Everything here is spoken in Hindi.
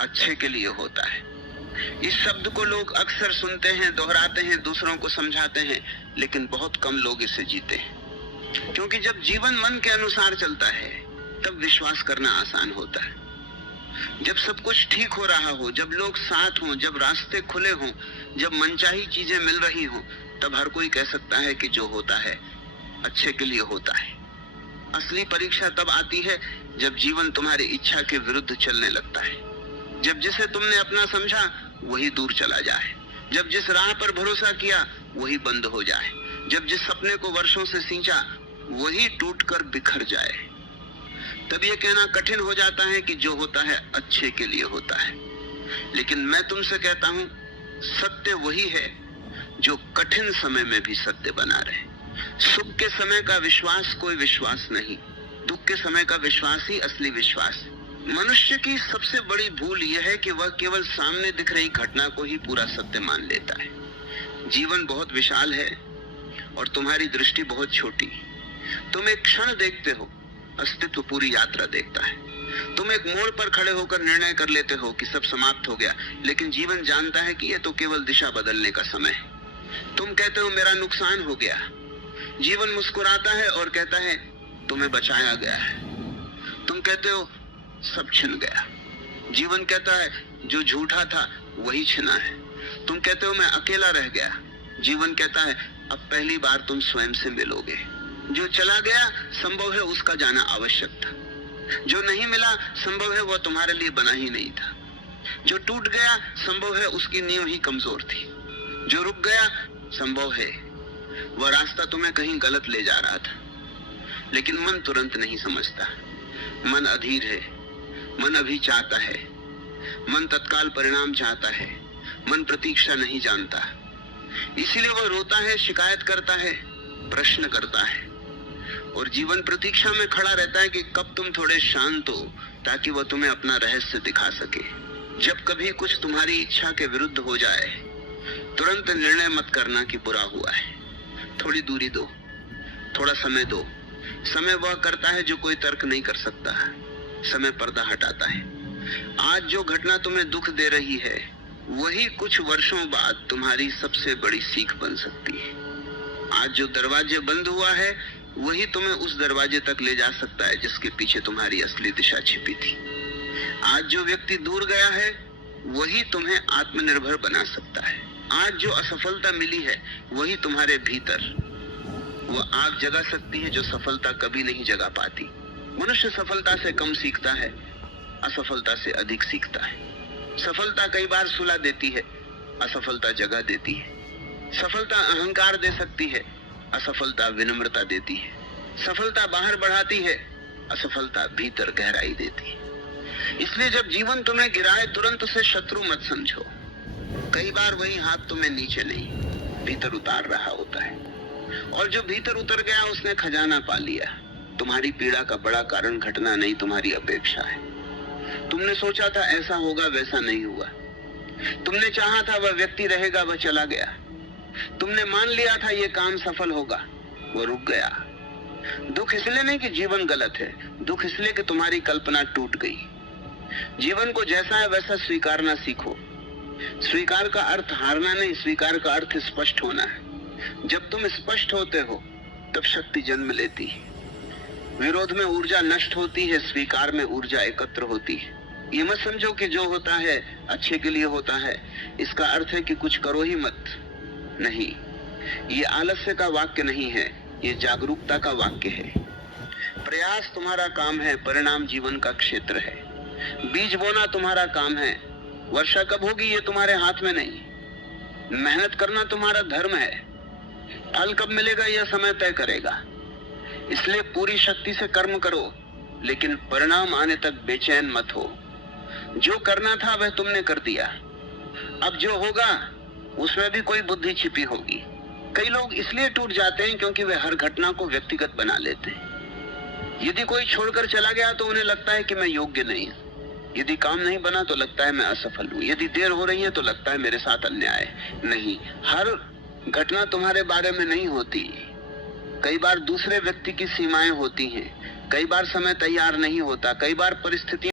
अच्छे के लिए होता है। इस शब्द को लोग अक्सर सुनते हैं, दोहराते हैं, दूसरों को समझाते हैं, लेकिन बहुत कम लोग इसे जीते हैं। क्योंकि जब जीवन मन के अनुसार चलता है तब विश्वास करना आसान होता है। जब सब कुछ ठीक हो रहा हो, जब लोग साथ हों, जब रास्ते खुले हों, जब मनचाही चीजें मिल रही हों, तब हर कोई कह सकता है कि जो होता है अच्छे के लिए होता है। असली परीक्षा तब आती है जब जीवन तुम्हारी इच्छा के विरुद्ध चलने लगता है, जब जिसे तुमने अपना समझा वही दूर चला जाए, जब जिस राह पर भरोसा किया वही बंद हो जाए, जब जिस सपने को वर्षों से सींचा वही टूटकर बिखर जाए। तब ये कहना कठिन हो जाता है कि जो होता है अच्छे के लिए होता है। लेकिन मैं तुमसे कहता हूं, सत्य वही है जो कठिन समय में भी सत्य बना रहे। सुख के समय का विश्वास कोई विश्वास नहीं, दुख के समय का विश्वास ही असली विश्वास है। मनुष्य की सबसे बड़ी भूल यह है कि वह केवल सामने दिख रही घटना को ही पूरा सत्य मान लेता है। जीवन बहुत विशाल है और तुम्हारी दृष्टि बहुत छोटी। तुम एक क्षण देखते हो, अस्तित्व पूरी यात्रा देखता है। तुम एक मोड़ पर खड़े होकर निर्णय कर लेते हो कि सब समाप्त हो गया, लेकिन जीवन जानता है कि यह तो केवल दिशा बदलने का समय है। तुम कहते हो मेरा नुकसान हो गया, जीवन मुस्कुराता है और कहता है तुम्हें बचाया गया है। तुम कहते हो सब छिन गया, जीवन कहता है जो झूठा था वही छिना है। तुम कहते हो मैं अकेला रह गया, जीवन कहता है अब पहली बार तुम स्वयं से मिलोगे। जो चला गया संभव है उसका जाना आवश्यक था, जो नहीं मिला संभव है वह तुम्हारे लिए बना ही नहीं था, जो टूट गया संभव है उसकी नींव ही कमजोर थी, जो रुक गया संभव है वह रास्ता तुम्हें कहीं गलत ले जा रहा था। लेकिन मन तुरंत नहीं समझता, मन अधीर है, मन अभी चाहता है, मन तत्काल परिणाम चाहता है, मन प्रतीक्षा नहीं जानता। इसीलिए वह रोता है, शिकायत करता है, प्रश्न करता है, और जीवन प्रतीक्षा में खड़ा रहता है कि कब तुम थोड़े शांत हो ताकि वह तुम्हें अपना रहस्य दिखा सके। जब कभी कुछ तुम्हारी इच्छा के विरुद्ध हो जाए तुरंत निर्णय मत करना कि बुरा हुआ है। थोड़ी दूरी दो, थोड़ा समय दो। समय वह करता है जो कोई तर्क नहीं कर सकता। समय पर्दा हटाता है। आज जो घटना तुम्हें दुख दे रही है वही कुछ वर्षों बाद तुम्हारी सबसे बड़ी सीख बन सकती है। आज जो दरवाजे बंद हुआ है वही तुम्हें उस दरवाजे तक ले जा सकता है जिसके पीछे तुम्हारी असली दिशा छिपी थी। आज जो व्यक्ति दूर गया है वही तुम्हें आत्मनिर्भर बना सकता है। आज जो असफलता मिली है वही तुम्हारे भीतर वो आग जगा सकती है जो सफलता कभी नहीं जगा पाती। मनुष्य सफलता से कम सीखता है, असफलता से अधिक सीखता है। सफलता कई बार सुला देती है, असफलता जगा देती है। सफलता अहंकार दे सकती है, असफलता विनम्रता देती है। सफलता बाहर बढ़ाती है, असफलता भीतर गहराई देती है। इसलिए जब जीवन तुम्हें गिराए तुरंत उसे शत्रु मत समझो। कई बार वही हाथ तुम्हें नीचे नहीं भीतर उतार रहा होता है, और जो भीतर उतर गया उसने खजाना पा लिया। तुम्हारी पीड़ा का बड़ा कारण घटना नहीं, तुम्हारी अपेक्षा है। तुमने सोचा था ऐसा होगा, वैसा नहीं हुआ। तुमने चाहा था वह व्यक्ति रहेगा, वह चला गया। तुमने मान लिया था ये काम सफल होगा, वो रुक गया। दुख इसलिए नहीं कि जीवन गलत है, दुख इसलिए कि तुम्हारी कल्पना टूट गई। जीवन को जैसा है वैसा स्वीकारना सीखो। स्वीकार का अर्थ हारना नहीं, स्वीकार का अर्थ स्पष्ट होना है। जब तुम स्पष्ट होते हो तब शक्ति जन्म लेती है। विरोध में ऊर्जा नष्ट होती है, स्वीकार में ऊर्जा एकत्र होती है। ये मत समझो कि जो होता है अच्छे के लिए होता है, इसका अर्थ है कि कुछ करो ही मत। नहीं, ये आलस्य का वाक्य नहीं है, ये जागरूकता का वाक्य है। प्रयास तुम्हारा काम है, परिणाम जीवन का क्षेत्र है। बीज बोना तुम्हारा काम है, वर्षा कब होगी ये तुम्हारे हाथ में नहीं। मेहनत करना तुम्हारा धर्म है, फल कब मिलेगा यह समय तय करेगा। इसलिए पूरी शक्ति से कर्म करो, लेकिन परिणाम आने तक बेचैन मत हो। जो करना था वह तुमने कर दिया, अब जो होगा उसमें भी कोई बुद्धि छिपी होगी। कई लोग इसलिए टूट जाते हैं क्योंकि वे हर घटना को व्यक्तिगत बना लेते हैं। यदि कोई छोड़कर चला गया तो उन्हें लगता है कि मैं योग्य नहीं हूं। यदि काम नहीं बना तो लगता है मैं असफल हूं। यदि देर हो रही है तो लगता है मेरे साथ अन्याय। नहीं, हर घटना तुम्हारे बारे में नहीं होती। कई बार दूसरे व्यक्ति की सीमाएं होती हैं, कई बार समय तैयार नहीं होता, कई बार परिस्थिति